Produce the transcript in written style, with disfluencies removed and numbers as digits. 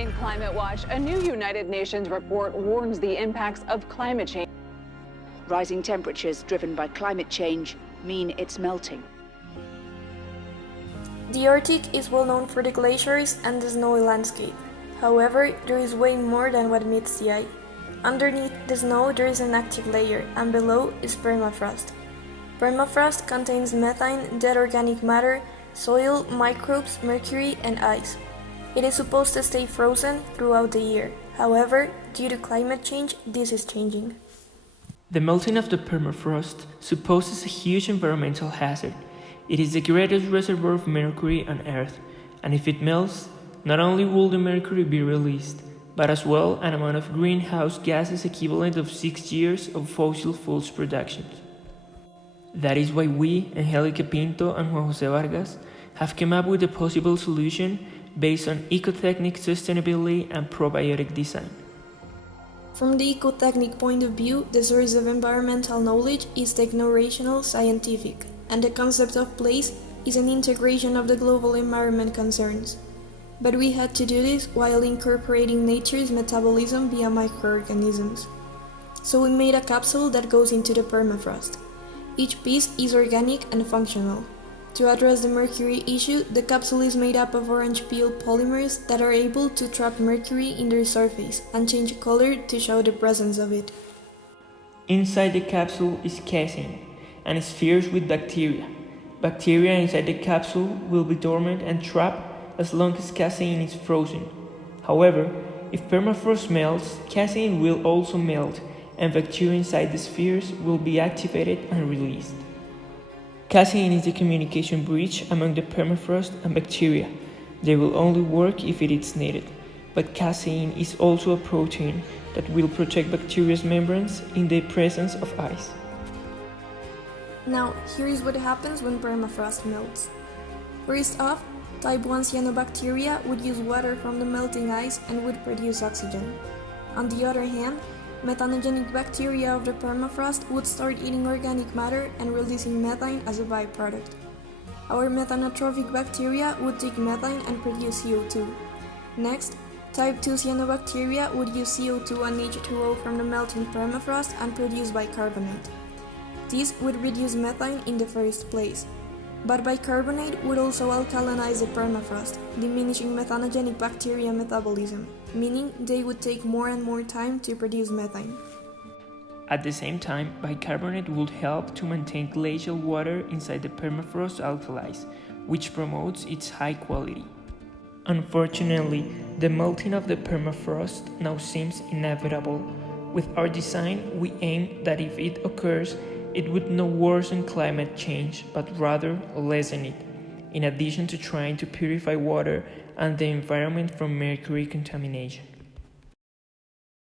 In Climate Watch, a new United Nations report warns the impacts of climate change. Rising temperatures driven by climate change mean it's melting. The Arctic is well known for the glaciers and the snowy landscape. However, there is way more than what meets the eye. Underneath the snow there is an active layer, and below is permafrost. Permafrost contains methane, dead organic matter, soil, microbes, mercury, and ice. It is supposed to stay frozen throughout the year. However, due to climate change, this is changing. The melting of the permafrost supposes a huge environmental hazard. It is the greatest reservoir of mercury on Earth, and if it melts, not only will the mercury be released, but as well an amount of greenhouse gases equivalent of 6 years of fossil fuels production. That is why we, Angelica Pinto and Juan Jose Vargas, have come up with a possible solution based on ecotechnic sustainability and probiotic design. From the ecotechnic point of view, the source of environmental knowledge is techno-rational scientific, and the concept of place is an integration of the global environment concerns. But we had to do this while incorporating nature's metabolism via microorganisms. So we made a capsule that goes into the permafrost. Each piece is organic and functional. To address the mercury issue, the capsule is made up of orange peel polymers that are able to trap mercury in their surface and change color to show the presence of it. Inside the capsule is casein, and is fused with bacteria. Bacteria inside the capsule will be dormant and trapped as long as casein is frozen. However, if permafrost melts, casein will also melt, and bacteria inside the spheres will be activated and released. Casein is the communication bridge among the permafrost and bacteria. They will only work if it is needed, but casein is also a protein that will protect bacteria's membranes in the presence of ice. Now, here is what happens when permafrost melts. First off, type 1 cyanobacteria would use water from the melting ice and would produce oxygen. On the other hand, methanogenic bacteria of the permafrost would start eating organic matter and releasing methane as a byproduct. Our methanotrophic bacteria would take methane and produce CO2. Next, type 2 cyanobacteria would use CO2 and H2O from the melting permafrost and produce bicarbonate. This would reduce methane in the first place. But bicarbonate would also alkalinize the permafrost, diminishing methanogenic bacteria metabolism, meaning they would take more and more time to produce methane. At the same time, bicarbonate would help to maintain glacial water inside the permafrost alkalis, which promotes its high quality. Unfortunately, the melting of the permafrost now seems inevitable. With our design, we aim that if it occurs, it would not worsen climate change, but rather lessen it, in addition to trying to purify water and the environment from mercury contamination.